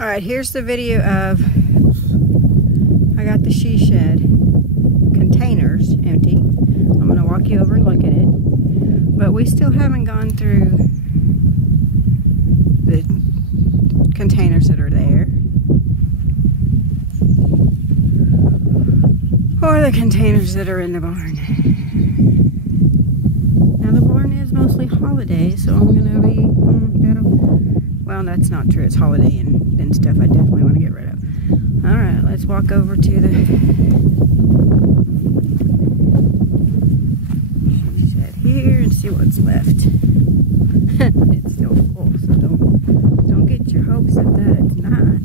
Alright, here's the video of, I got the she shed containers empty. I'm going to walk you over and look at it. But we still haven't gone through the containers that are there. Or the containers that are in the barn. Now the barn is mostly holiday, so I'm going to be, well, that's not true. It's holiday and stuff I definitely want to get rid of. Alright, let's walk over to the she shed here and see what's left. It's still full, so don't get your hopes up that it's not.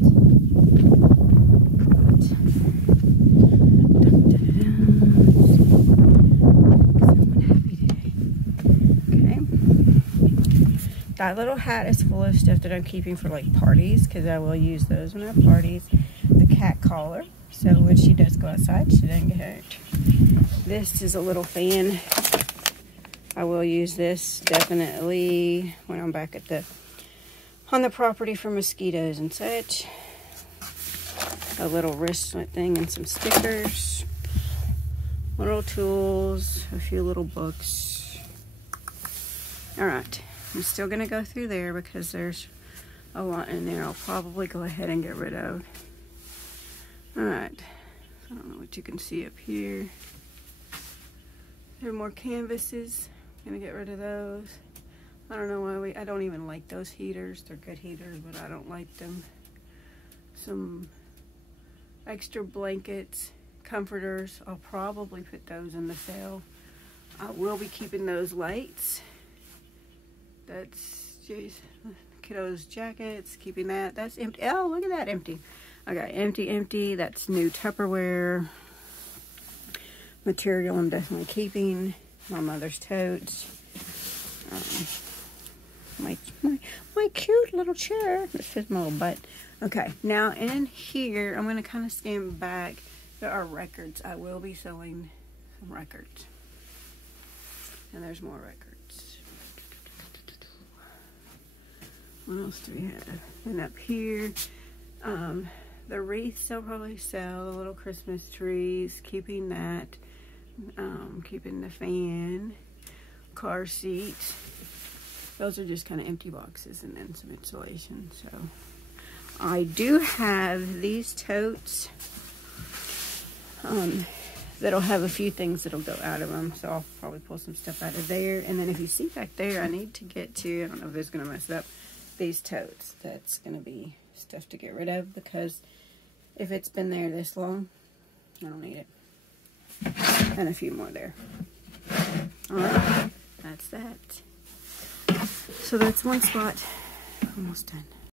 That little hat is full of stuff that I'm keeping for like parties, because I will use those when I have parties. The cat collar, so when she does go outside, she doesn't get hurt. This is a little fan. I will use this definitely when I'm back at on the property for mosquitoes and such. A little wristlet thing and some stickers. Little tools, a few little books. Alright. I'm still going to go through there because there's a lot in there I'll probably go ahead and get rid of. Alright, I don't know what you can see up here. There are more canvases. I'm going to get rid of those. I don't know why I don't even like those heaters. They're good heaters, but I don't like them. Some extra blankets, comforters. I'll probably put those in the sale. I will be keeping those lights. That's geez, kiddos' jackets, keeping that. That's empty. Oh, look at that, empty. Okay, empty. That's new Tupperware material I'm definitely keeping. My mother's totes. My cute little chair. This fits my little butt. Okay, now in here, I'm going to kind of scan back. There are records. I will be selling some records. And there's more records. What else do we have? And up here, the wreaths I'll probably sell, the little Christmas trees, keeping that, keeping the fan, car seat. Those are just kind of empty boxes and then some insulation. So I do have these totes that'll have a few things that'll go out of them. So I'll probably pull some stuff out of there. And then if you see back there, I need to get to, I don't know if this is going to mess it up, these totes. That's going to be stuff to get rid of because if it's been there this long, I don't need it. And a few more there. Alright, that's that. So that's one spot almost done.